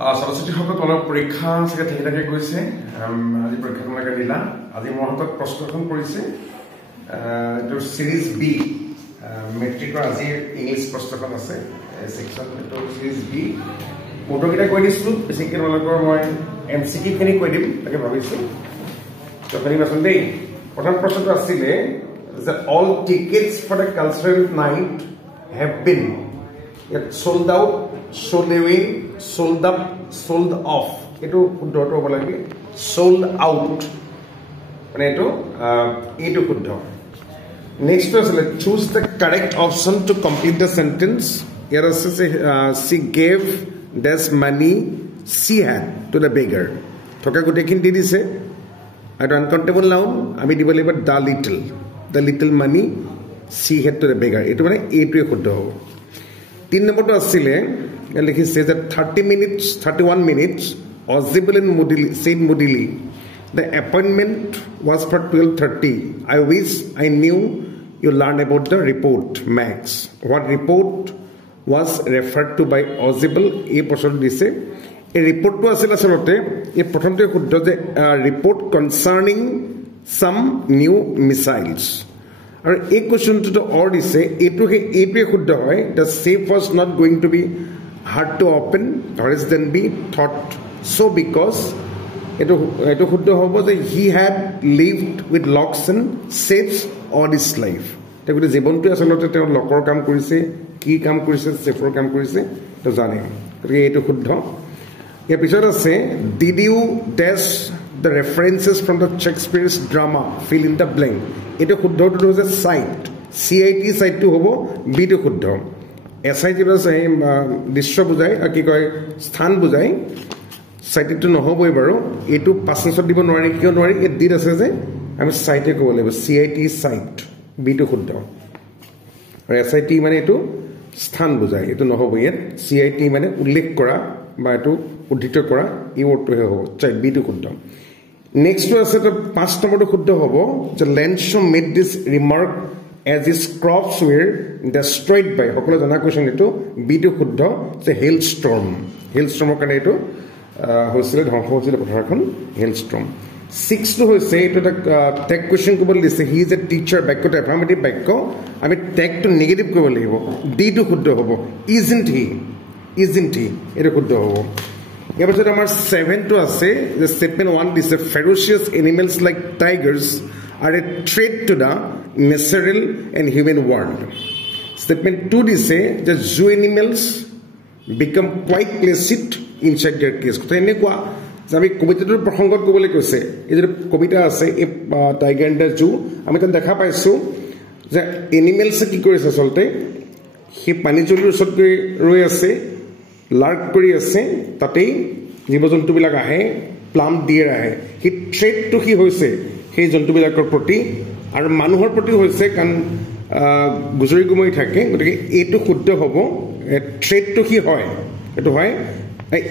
সৰস্বতী সকল তলৰ পৰীক্ষা চাগে ঠিকঠাকে গৈছে আজি পৰীক্ষা তোমালোকে দিলা আজি মোৰ হাতত প্ৰশ্নখন পৰিছে এইটো সিৰিজ বি মেট্ৰিকৰ আজি ইংলিছ প্ৰশ্নখন আছে সেকশন এইটো সিৰিজ বি মোটৰকেইটা কৈ দিছিলোঁ বেছিকৈ তোমালোকৰ মই এমচিকিউ খিনি কৈ দিম তাকে ভাবিছোঁ তো শুনিবাচোন দেই প্ৰথম প্ৰশ্নটো আছিলে যে all tickets for the cultural night have been sold out, sold away, sold up, sold off. Itu শুদ্ধটো হ'ব লাগে sold out. মানে এইটো শুদ্ধ নেক্সট আছে choose the correct option to complete the sentence. Here আছে she gave this money she had to the beggar. থকা গোটেইখিনি দি দিছে আৰু uncountable noun আমি দিব লাগিব the little money she had to the beggar. এইটো মানে এইটোৱে শুদ্ধ হ'ব 3 নম্বৰটো আছিলে লিখিছে যে 31 minutes audible in moodily the appointment was for 12:30 I wish I knew you learned about the report max what report was referred to by audible এই প্ৰশ্ন দিছে এই ৰিপৰ্টটো আছিল আসলতে এই প্ৰথমতে শুদ্ধ যে report concerning some new missiles আৰু এই কোৱেশ্চনটো অৰ দিছে এইটোৱে শুদ্ধ হয় the safe was not going to be hard to open or is then be thought so because এইটো শুদ্ধ হ'ব যে he had lived with locks and safes all his life তেখেতে জীৱনটো আসলতে তেওঁ লকৰ কাম কৰিছে কি কাম কৰিছে সেফৰ কাম কৰিছে তো জানে গতিকে এইটো শুদ্ধ ইয়াৰ পিছত আছে did you dash the references from the Shakespeare's drama fill in the blank এটা শুদ্ধটো হৈছে সাইট CIT সাইটটো হ'ব বিটো শুদ্ধ SIT আছে দৃশ্য বুজাই কি কয় স্থান বুজাই সাইটটো নহবই বাৰু এটো পাঁচছত দিব নোৱাৰি কিয় নোৱাৰি এ দিত আছে যে আমি সাইটে ক'ব লাগিব CIT সাইট বিটো শুদ্ধ আৰু SIT মানে এটো স্থান বুজাই এটো নহব ইয়াত CIT মানে উল্লেখ কৰা বা এটো উদ্ধৃত কৰা এই ওৰ্ডটোহে হ'ব চাই বিটো শুদ্ধ Next was the past number শুদ্ধ হ'ব যে Lenshaw made this remark as his crops were destroyed by সকলো জানা কোৱেশ্চন এটো বিটো শুদ্ধ যে hailstorm কাৰণে এটো হৈছিল ধ্বংস হৈছিল পথাৰখন hailstorm 6 টো হৈছে এটো টেক কোৱেশ্চন ক'ব দিছে he is a teacher বাক্যটো এফাৰ্মেটিভ বাক্য আমি টেকটো নেগেটিভ কৰিব লাগিব ডিটো শুদ্ধ হ'ব isn't he এটো শুদ্ধ হ'ব এবাৰ যদি আমাৰ 7 টো আছে যে statement 1 দিছে ferocious animals like tigers are a threat to the natural and human world statement 2 দিছে যে zoo animals become quite placid inside their cage তো এনেকুৱা যে আমি কবিতাটোৰ প্ৰসংগত ক'বলৈ কৈছে এই যে কবিতা আছে এই টাইগাৰ এণ্ড দ্য জু আমি তাত দেখা পাইছো যে এনিমেলছে কি কৰিছে আসলতে সেই পানীজুলিৰ ওচৰত গৈ ৰৈ আছে লাৰ্ক কৰি আছে তাতেই জীৱ-জন্তুবিলাক আহে প্লাম ডিয়াৰ আহে কি থ্ৰেটটো কি হৈছে সেই জন্তুবিলাকৰ প্ৰতি আৰু মানুহৰ প্ৰতি হৈছে কাৰণ গুজৰি গুমৰি থাকে গতিকে এইটো শুদ্ধ হ'ব থ্ৰেটটো কি হয় এইটো হয়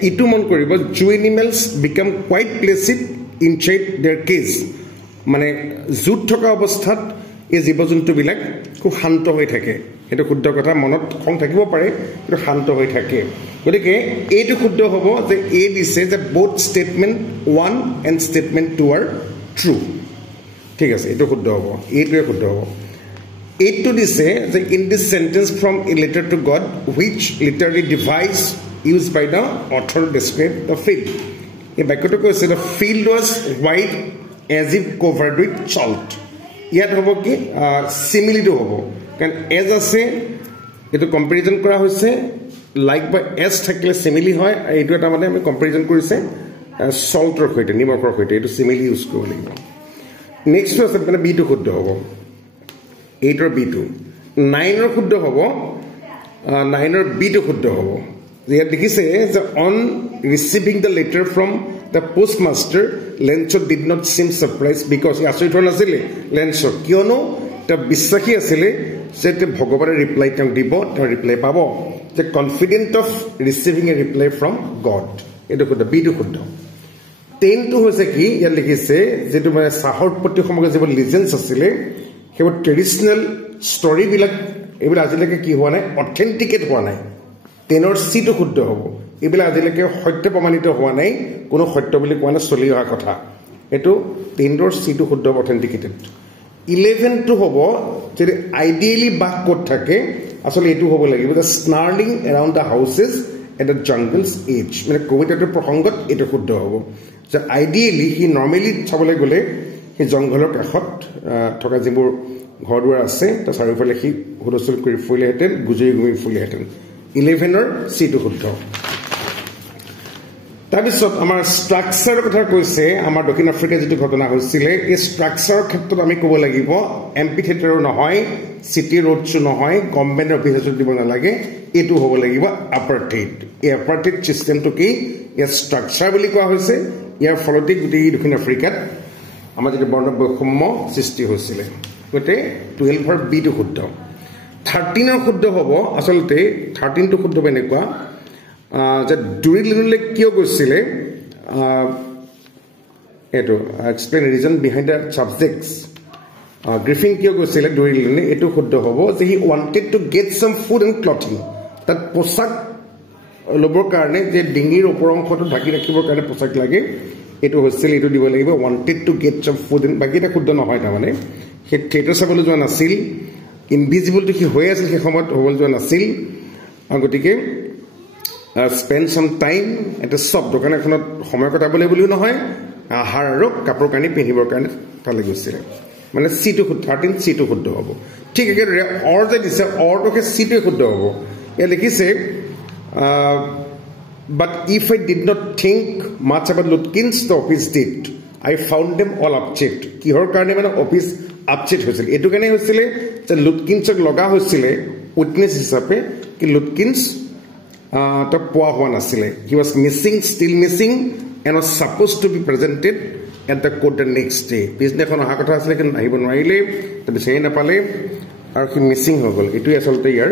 ইটো মন কৰিব zoo animals become quite placid inside their cage মানে জুত থকা অৱস্থাত এই জীৱ-জন্তুবিলাক খুব শান্ত হৈ থাকে এটা শুদ্ধ কথা মনত খং থাকিব পাৰে কিন্তু শান্ত হৈ থাকে গতিকে এইটো শুদ্ধ হ'ব যে এ দিছে যে both statement 1 and statement 2 are true ঠিক আছে এইটো শুদ্ধ হ'ব এইটোৱে শুদ্ধ হ'ব এইটো দিছে যে in this sentence from a letter to God which literary device used by the author describe the field এই বাক্যটো কৈছে the field was white as if covered with salt ইয়াত হ'ব কি সিমিলিটো হ'ব কাৰণ এজ আছে এটো কম্পাৰিজন কৰা হৈছে লাইক বা এজ থাকিলে সিমিলি হয় আৰু এইটো এটা মানে আমি কম্পাৰিজন কৰিছে সল্টৰ সৈতে নিমখৰ সৈতে এইটো সিমিলি ইউজ কৰিব লাগিব নেক্সট আছে মানে বি টো শুদ্ধ হ'ব 8 ৰ বি টো 9 ৰ শুদ্ধ হ'ব 9 ৰ বি টো শুদ্ধ হ'ব ইয়াত দেখিছে যে on receiving the letter from the postmaster Lencho did not seem surprised because আচৰিত হোৱা নাছিলে লেঞ্চো কিয়নো তেওঁ বিশ্বাসী আছিলে যে ভগৱানে ৰিপ্লাই তেওঁ দিব তেওঁ ৰিপ্লাই পাব যে confident of receiving A reply from god এইটো শুদ্ধ বিটো শুদ্ধ 10 টো হৈছে কি ইয়াত লিখিছে যেটো মানে চাহৰ প্ৰতি সমগ্ৰ যিবোৰ লিজেন্ডছ আছিলে সেইবোৰ ট্ৰেডিশনেল ষ্টৰীবিলাক এইবোৰ আজিলৈকে কি হোৱা নাই অথেন্টিকেট হোৱা নাই 10 ৰ সি টো শুদ্ধ হ'ব এইবিলাক আজিলৈকে সত্য প্ৰমাণিত হোৱা নাই কোনো সত্য বুলি কোৱা নাই চলি অহা কথা এটো 10 C2 শুদ্ধ অথেন্টিকেটেড 11 টো হ'ব যদি আইডিয়ালি বাক কোড থাকে আসলে এটো হ'ব লাগিব the snarling around the houses at the jungles as মানে কবিতাটোৰ প্ৰসংগত এটো শুদ্ধ হ'ব যে আইডিয়ালি হি নৰমালি চাবলৈ গলে হি জঙ্গলৰ কাষত থকা যিবোৰ ঘৰ দুৱাৰ আছে তা চাৰিওফালে হি হুলস্থুল কৰি ফুৰিলেহেঁতেন গুজৰি গুমি ফুৰিলেহেঁতেন 11 C2 শুদ্ধ তাৰপিছত আমাৰ ষ্ট্ৰাকচাৰৰ কথা কৈছে আমাৰ দক্ষিণ আফ্ৰিকা যেটো ঘটনা হৈছিল এই ষ্ট্ৰাকচাৰৰ ক্ষেত্ৰত আমি ক'ব লাগিব এমপি থিয়েটাৰ নহয় সিটি ৰোডছ নহয় গভৰ্ণমেণ্ট অফিচত দিব নালাগে এটো হ'ব লাগিব এপাৰ্টেইড এই এপাৰ্টেইড সিস্টেমটো কি ইয়াৰ ষ্ট্ৰাকচাৰ বুলি কোৱা হৈছে ইয়াৰ ফলতে গোটেই দক্ষিণ আফ্ৰিকাত আমাৰ যেটো বৰ্ণ বৈষম্য সৃষ্টি হৈছিল গতে 12 বি টো শুদ্ধ 13 শুদ্ধ হ'ব আসলতে 13 টো শুদ্ধ বেনেকুৱা যে ডুৰিলিনলে কিয় গৈছিল এটো explain reason behind the subjects Griffin কিয় গৈছিল ডুৰিলিনে এটো শুদ্ধ হ'ব যে he wanted to get some food and clothing তাত পোশাক লবৰ কাৰণে যে ডিঙিৰ ওপৰ অংশটো ঢাকি ৰাখিবৰ কাৰণে পোশাক লাগে এটো হৈছিল এটো দিব লাগিব wanted to get some food and বাকিটা শুদ্ধ নহয় তাৰ মানে হে থিয়েটাৰ চাবলৈ যোৱা নাছিল ইনভিজিবল কি হৈ আছিল সেই সময়ত হ'বলৈ যোৱা নাছিল গতিকে spend some time at a shop দোকান এখনত সময় কটাবলৈ বুলিও নহয় আহাৰ আৰু কাপোৰ কানি পিন্ধিবৰ কাৰণে তালে গৈছিল মানে C2 13 C2 শুদ্ধ হ'ব ঠিক একেদৰে অৰ যে দিছে অৰটোকে C2 শুদ্ধ হ'ব এ লিখিছে but if I did not think much about Lutkins the office did I found them all object কিহৰ কাৰণে মানে অফিস আপচেট হৈছিল এটো কেনে হৈছিল যে লুটকিনছক লগা হৈছিল উইটনেছ হিচাপে কি লুটকিনছ to poa hua nasile he was missing still missing and was supposed to be presented at the court the next day bisne khon aha kotha asile kin ahibo noile to bisai na pale ar ki missing ho gol etu asalte yar